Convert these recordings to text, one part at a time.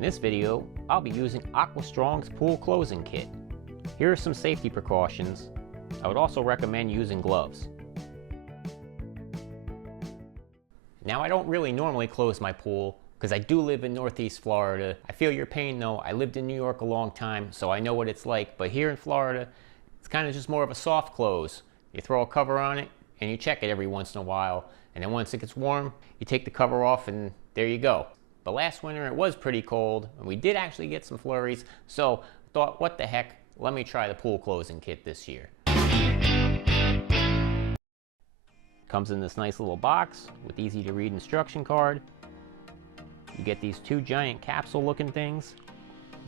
In this video, I'll be using Aquastrong's Pool Closing Kit. Here are some safety precautions. I would also recommend using gloves. Now, I don't really normally close my pool because I do live in Northeast Florida. I feel your pain though. I lived in New York a long time, so I know what it's like. But here in Florida, it's kind of just more of a soft close. You throw a cover on it and you check it every once in a while. And then once it gets warm, you take the cover off and there you go. But last winter it was pretty cold and we did actually get some flurries. So I thought, what the heck, let me try the pool closing kit this year. Comes in this nice little box with easy to read instruction card. You get these two giant capsule looking things.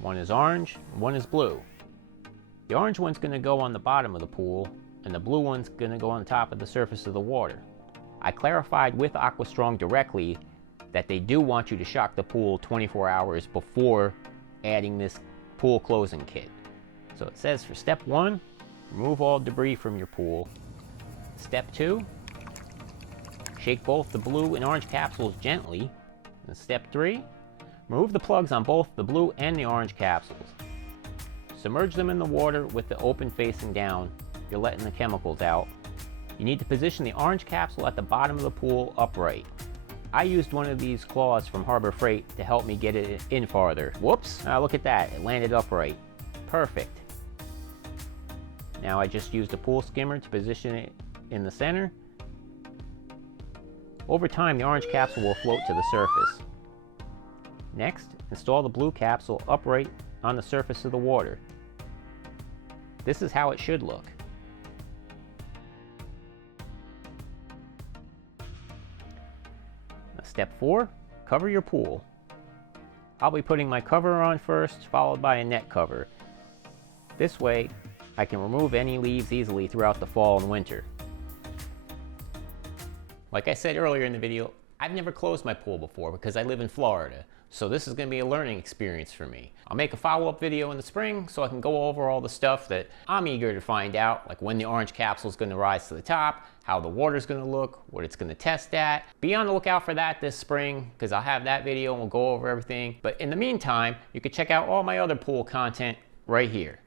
One is orange, one is blue. The orange one's going to go on the bottom of the pool and the blue one's going to go on top of the surface of the water. I clarified with Aquastrong directly that they do want you to shock the pool 24 hours before adding this pool closing kit. So it says for step 1, remove all debris from your pool. Step 2, shake both the blue and orange capsules gently. And step 3, remove the plugs on both the blue and the orange capsules. Submerge them in the water with the open facing down. You're letting the chemicals out. You need to position the orange capsule at the bottom of the pool upright. I used one of these claws from Harbor Freight to help me get it in farther. Whoops, look at that, it landed upright. Perfect. Now I just used a pool skimmer to position it in the center. Over time, the orange capsule will float to the surface. Next, install the blue capsule upright on the surface of the water. This is how it should look. Now, step 4, cover your pool. I'll be putting my cover on first, followed by a net cover. This way, I can remove any leaves easily throughout the fall and winter. Like I said earlier in the video, I've never closed my pool before because I live in Florida, so this is going to be a learning experience for me. I'll make a follow-up video in the spring so I can go over all the stuff that I'm eager to find out, like when the orange capsule is going to rise to the top, how the water is going to look, what it's going to test at. Be on the lookout for that this spring because I'll have that video and we'll go over everything. But in the meantime, you can check out all my other pool content right here.